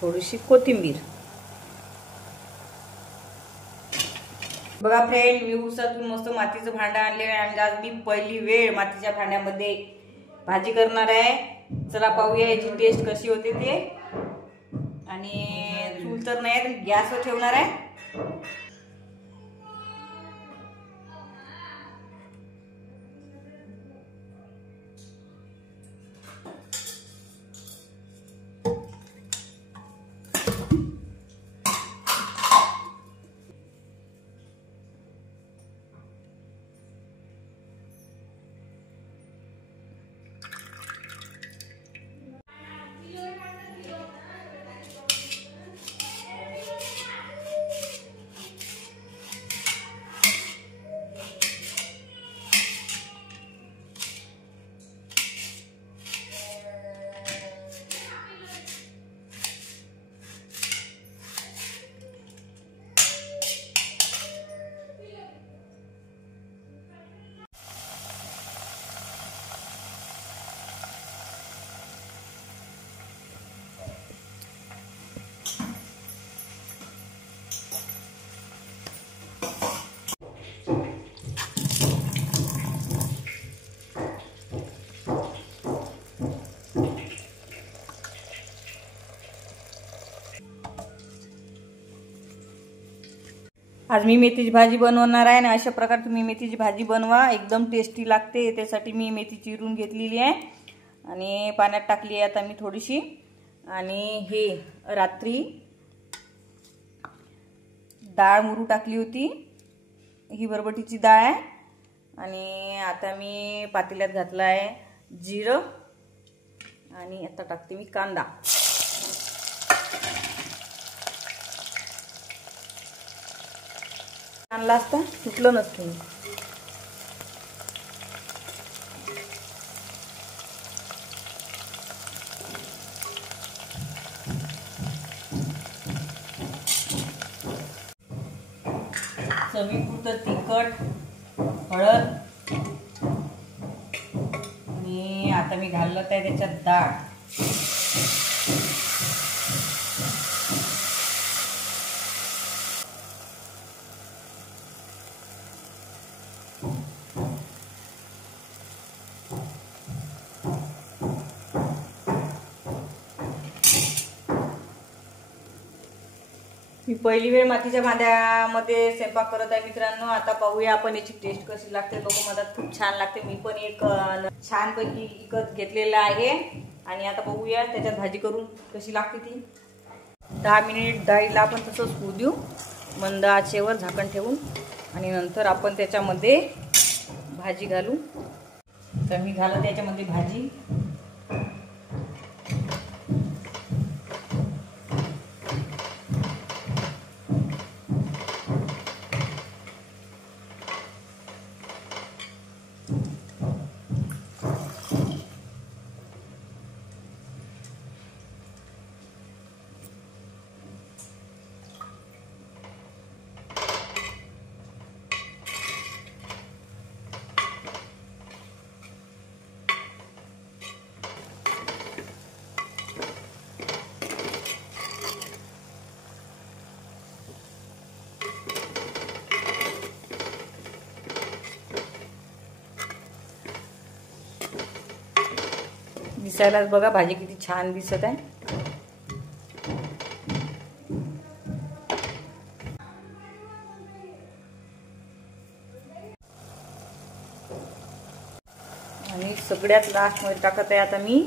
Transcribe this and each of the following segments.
थोडीशी कोथिंबीर। बघा फ्रेंड, मी उसातून मस्त मातीचं भांडं आणले आणि आज मी पहिली वेळ मातीच्या भांड्यामध्ये भाजी करणार आहे। चला पाहूया याची टेस्ट कशी होते ते। आणि चूल तर नाही तर गॅसवर ठेवणार आहे। आज मी मेथीची भाजी बनवणार आहे आणि अशा प्रकारे तुम्ही मेथीची भाजी बनवा, एकदम टेस्टी लागते। त्यासाठी मी मेथी चिरून घेतलेली आहे आणि पाण्यात टाकली आहे आता मी थोडीशी। आणि हे रात्री डाळ मुरू टाकली होती, ही बरबटीची डाळ आहे। आणि आता मी पातेल्यात घातला आहे जिरं आणि आता टाकते मी कांदा। आणला असता सुटलं नसतं। चवीपुरतं तिखट, हळद आणि आता मी घालत आहे त्याच्यात डाळ। मी पहिली वेळ मातीच्या भांड्यामध्ये स्वयंपाक करत आहे मित्रांनो। आता पाहूया आपण याची टेस्ट कशी लागते। लोक म्हणतात खूप छान लागते, मी पण एक छानपैकी विकत घेतलेला आहे। आणि आता पाहूया त्याच्यात भाजी करून कशी लागते ती। 10 मिनिट डाळीला आपण तसंच होऊ देऊ मंद आचेवर झाकण ठेवून, आणि नंतर आपण त्याच्यामध्ये भाजी घालू। तर मी घालत त्याच्यामध्ये भाजी। दिसायलाच बघा भाजी किती छान दिसत आहे। आणि सगळ्यात लास्ट मध्ये टाकत आहे आता मी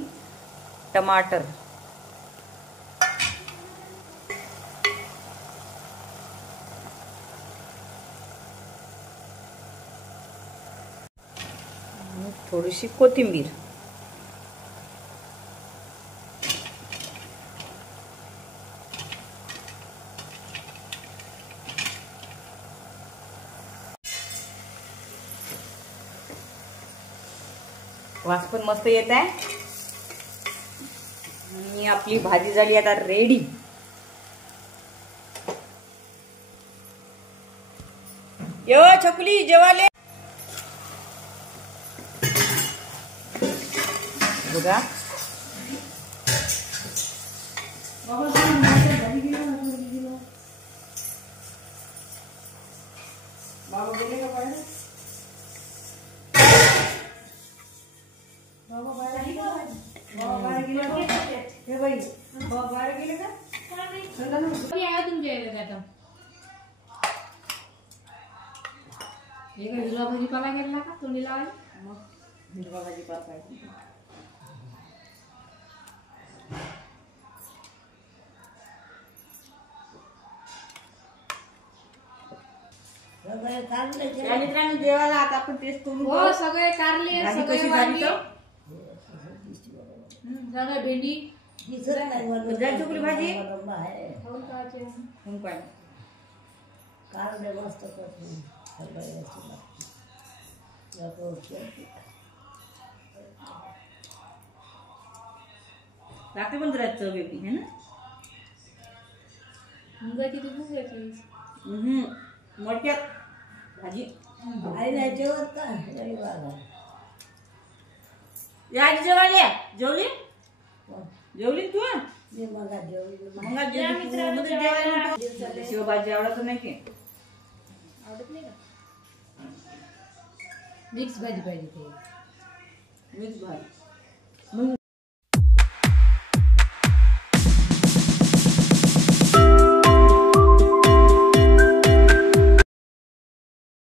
टमाटर। थोडीशी कोथिंबीर। वास पण मस्त येत आहे आणि आपली भाजी झाली आता रेडी। यो छकुली जेवाले। बघा. बाबा गेले का बाहेर? बाबा बाहेर गेले का? बाबा बाहेर गेले का? हे बाई बाबा बाहेर गेले का? चला ना. कधी आया तुमच्या इथे आता? हे काय हिरवा भाजीपाला गेला का तोंडी लावायला? मग हिरवा भाजीपाला पाहिजे. या मित्रांनो जेवायला आता आपण टेस्ट करून हो सगळे कारले भाजी सगळे कशी झाली वांगी तर? सगळे भेंडी उद्या चुकली भाजी खाऊन खायचे. मग काय रात्री पण जरा चव येते है ना. मुंगाची ती मुंगाची मडक्यात भाजी या आजी जेवायला जेवली जेवली तू शिवभाजी आवडत नाही की आवडत नाही का? मिक्स भाजी पाहिजे ते मिक्स भाजी